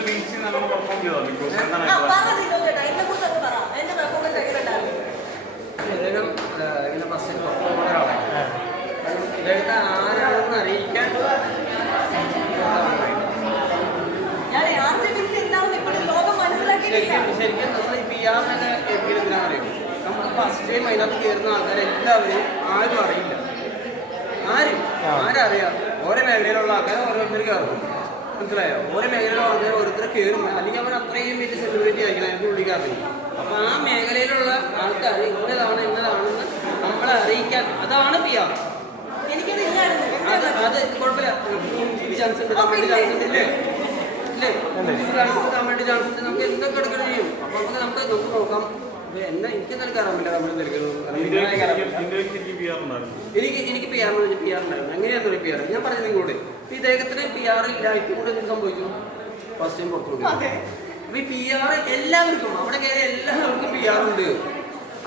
ഇന്നലെ ബീച്ചിൽ നല്ലോണം പെർഫോം ചെയ്തോ? ബിഗ് ബോസ് ഇങ്ങനെ ഫസ്റ്റ് പെർഫോമർ ഒരാളാണ്. കാരണം ഇദ്ദേഹത്തെ ആരാണെന്ന് അറിയിക്കാൻ. ശരിക്കും ശരിക്കും നമ്മൾ ഈ പി ആർ എന്ന എന്തിനാ അറിയും? നമ്മൾ ഫസ്റ്റ് ടൈം അതിനകത്ത് കയറുന്ന ആൾക്കാരെല്ലാവരും ആരും അറിയില്ല. ആരും? ആരറിയാം? ഓരോ മേഖലയിലുള്ള ആൾക്കാരെ ഓരോരുത്തർ കയറും മനസ്സിലായോ? ഓരോ മേഖലയിലും ആൾക്കാർ ഓരോരുത്തരെ കയറും അല്ലെങ്കിൽ അവർ അത്രയും വലിയ സെലിബ്രിറ്റി ആയിരിക്കണം ഉള്ളിൽ അറിയും അപ്പൊ ആ മേഖലയിലുള്ള ആൾക്കാർ ഇന്നതാണ് ഇന്നതാണെന്ന് നമ്മളെ അറിയിക്കാൻ അതാണ് പി ആർ ഇല്ലായിരുന്നു. അത് അത് കുഴപ്പമില്ല. ചാൻസ് ഉണ്ട്. കമന്റ് ചാൻസ് ഉണ്ട്. ഇല്ലേ? ഇല്ലേ ചാൻസ് ചാൻസ് ഉണ്ട്. നമുക്ക് എന്തൊക്കെ എടുക്കണം ചെയ്യും? അപ്പൊ നമുക്ക് നമുക്ക് നമുക്ക് നോക്കാം. ഇത് എന്നെ എനിക്ക് കയറാൻ പറ്റില്ല ഉണ്ടായിരുന്നു. എനിക്ക് എനിക്ക് പി ആർ പി ആർ ഉണ്ടായിരുന്നു. എങ്ങനെയായിരുന്നു പി ആർ ഞാൻ പറഞ്ഞു നിങ്ങളോട്. ഇദ്ദേഹത്തിന് പി ആർ ഇല്ലായിട്ട് കൂടെ എന്ത് സംഭവിച്ചു ഫസ്റ്റ് ടൈം പുറത്തു. അപ്പൊ ഈ പി ആർ എല്ലാവർക്കും അവിടെ കയറിയ എല്ലാവർക്കും പി ആർ ഉണ്ട്.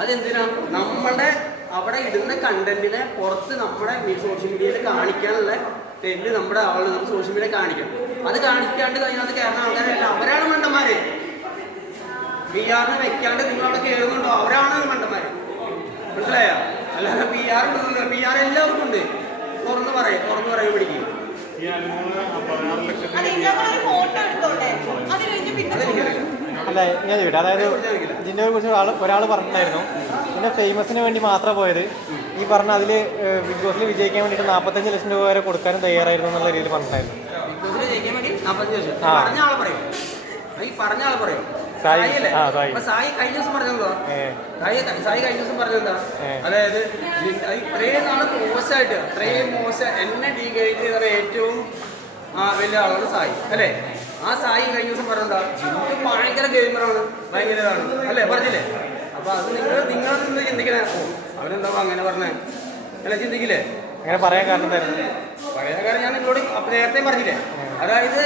അതെന്തിനാ? നമ്മുടെ അവിടെ ഇടുന്ന കണ്ടന്റിനെ പുറത്ത് നമ്മുടെ സോഷ്യൽ മീഡിയയിൽ കാണിക്കാനുള്ള തെല്ല് നമ്മുടെ ആളുകൾ നമ്മൾ സോഷ്യൽ മീഡിയ കാണിക്കണം അത് കാണിക്കാണ്ട് കഴിഞ്ഞാൽ കയറുന്ന ആൾക്കാരല്ല അവരാണ് മണ്ടന്മാര്. പി ആറിന് വെക്കാണ്ട് നിങ്ങൾ അവിടെ കയറുന്നുണ്ടോ അവരാണ് മണ്ടന്മാര്. മനസ്സിലായോ? അല്ലാതെ പി ആർ പി ആർ എല്ലാവർക്കും ഉണ്ട്. തുറന്ന് പറയും തുറന്ന് പറയും പിടിക്കും. അല്ല ഞാൻ ചോദിക്കട്ടെ. അതായത് ഇതിനെ കുറിച്ച് ഒരാൾ ഒരാൾ പറഞ്ഞിട്ടുണ്ടായിരുന്നു. പിന്നെ ഫേമസിന് വേണ്ടി മാത്രം പോയത്. ഈ പറഞ്ഞ അതിൽ ബിഗ് ബോസിൽ വിജയിക്കാൻ വേണ്ടിയിട്ട് നാൽപ്പത്തഞ്ച് ലക്ഷം രൂപ വരെ കൊടുക്കാനും തയ്യാറായിരുന്നു എന്നുള്ള രീതിയിൽ പറഞ്ഞിട്ടുണ്ടായിരുന്നു. പറഞ്ഞ പറഞ്ഞ സായി. കഴിഞ്ഞ ദിവസം പറഞ്ഞെന്താ ഏ. സായി സായി കഴിഞ്ഞ ദിവസം പറഞ്ഞെന്താ. അതായത് ഇത്രയും നാൾ മോശമായിട്ട് ഇത്രയും മോശം എന്നെ ഡീഗ്രേഡ് ചെയ്ത ഏറ്റവും ആ വലിയ ആളാണ് സായി അല്ലേ? ആ സായി കഴിഞ്ഞ ദിവസം പറഞ്ഞതാ ജിൻക്ക് ഭയങ്കര ഗെയിമറാണ് ഭയങ്കര ഇതാണ് അല്ലേ? പറഞ്ഞില്ലേ? അപ്പൊ അത് നിങ്ങൾ നിങ്ങൾ നിന്ന് ചിന്തിക്കണേ. ഓ അവനെന്താ അങ്ങനെ പറഞ്ഞേ? അല്ലെ ചിന്തിക്കില്ലേ? അങ്ങനെ പറയാൻ കാരണം എന്തായിരുന്നു പറയാൻ കാരണം ഞാൻ നിങ്ങളോട് നേരത്തെ പറഞ്ഞില്ലേ? അതായത്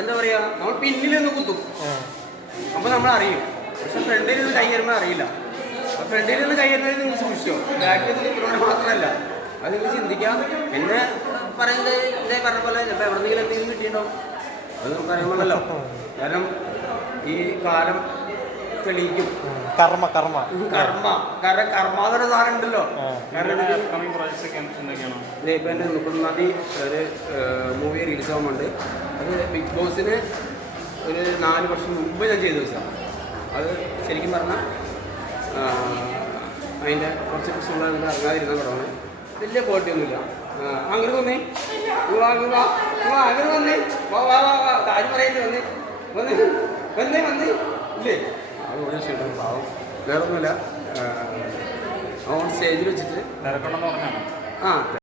എന്താ പറയാ നമ്മൾ പിന്നിൽ നിന്ന് കുത്തും. അപ്പൊ നമ്മൾ അറിയും. പക്ഷെ ഫ്രണ്ടിൽ നിന്ന് കൈ അറിയില്ല. ഫ്രണ്ടിൽ നിന്ന് കൈ തരുന്നത് നിങ്ങൾ സൂക്ഷിച്ചോ. ബാക്കിൽ നിന്ന് മാത്രമല്ല. അത് നിങ്ങൾ ചിന്തിക്കാം? പിന്നെ പറയുന്നത് ഇതേ പറഞ്ഞ പോലെ ചിലപ്പോൾ എവിടെന്നെങ്കിലും എന്തെങ്കിലും കിട്ടിയിട്ടുണ്ടോ അത് നമുക്ക് അറിയുമ്പോഴല്ലോ കാരണം ഈ കാലം തെളിയിക്കും. കർമ്മ കർമ്മ. കർമ്മ. കാരണം കർമാതൊരു സാധനം ഉണ്ടല്ലോ. ഇപ്പൊ എന്റെ മുപ്പത്തൊന്നാം തീയതി ഒരു മൂവി റിലീസ് ആവുന്നുണ്ട്. അത് ബിഗ് ബോസിന് ഒരു നാല് വർഷം മുമ്പ് ഞാൻ ചെയ്ത ദിവസമാണ് അത് ശരിക്കും പറഞ്ഞാൽ അതിന്റെ കുറച്ച് പ്രശ്നങ്ങൾ അതിൽ ഇറങ്ങാതിരുന്ന പടമാണ് വലിയ ക്വാളിറ്റി ഒന്നുമില്ല. അങ്ങനെ വന്നേ. അങ്ങനെ വന്നേ. വാ വാ വാ വാ കാര്യം പറയുന്നത് വന്നേ. വന്നേ വന്നേ വന്നേ. ഇല്ലേ? അത് ക്ഷീണം പാവം. വേറെ ഒന്നുമില്ല ഓൺ സ്റ്റേജിൽ വെച്ചിട്ട് തിരക്കുണ്ടെന്ന് പറഞ്ഞാണ്? ആ